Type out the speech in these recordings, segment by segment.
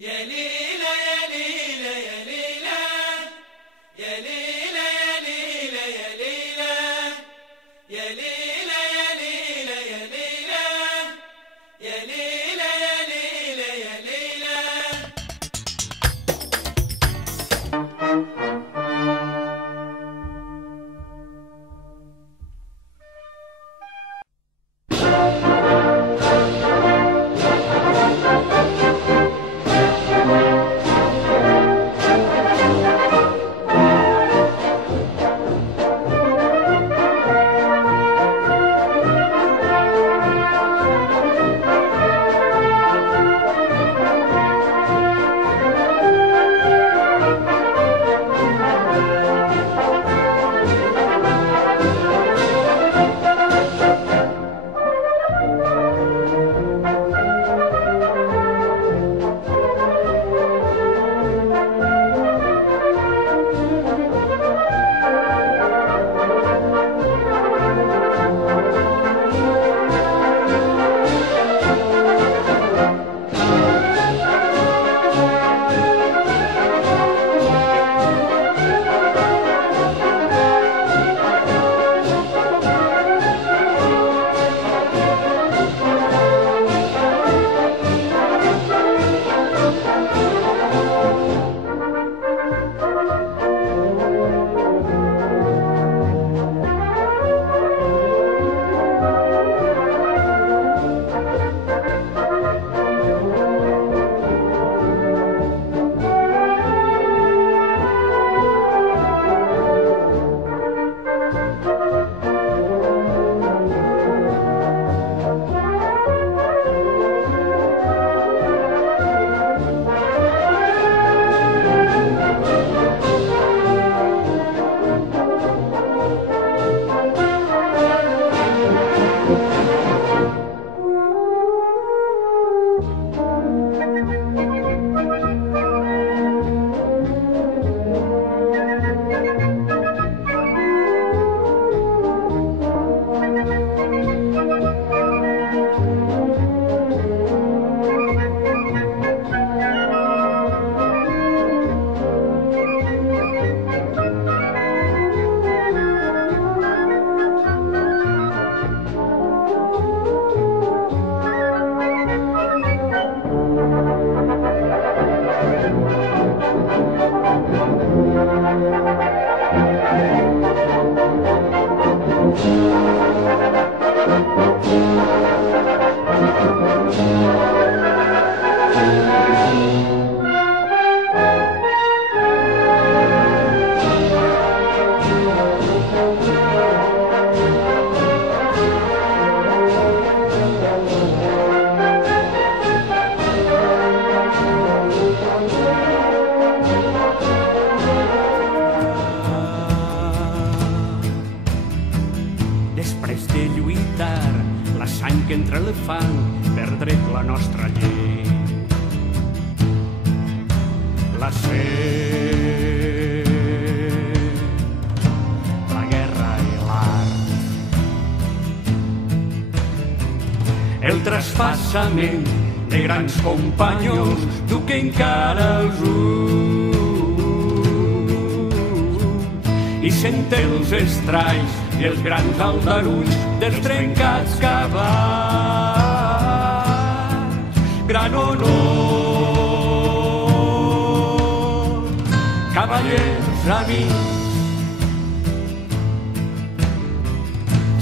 يا ليلى يا ليلى يا ليلى يا ليلى يا ليلى يا ليلى يا ليلى يا ليلى يا ليلى يا ليلى يا ليلى يا ليلى. Després de lluitar la sang que entra el fang per dret la nostra llei. La set, la guerra i l'art. El traspassament de grans companys, tu que encara els i sent els estralls i els grans aldarulls dels trencats cavalls. Gran honor, cavallers amics,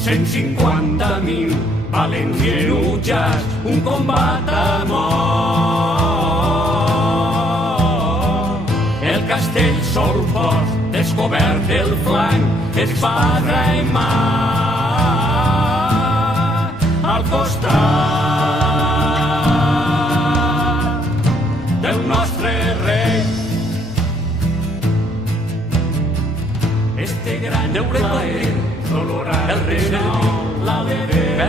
150.000 valents i enutjats, un combat a mort. El castell sol fort, descobert el flanc, espada i mà al costat del nostre rei. Este gran plaer, dolorar el renou, l'alegria,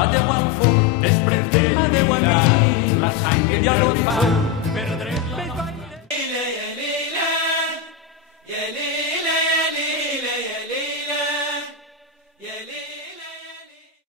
adeu al foc, després de adeu a mi, la sang ja no et fa perdre la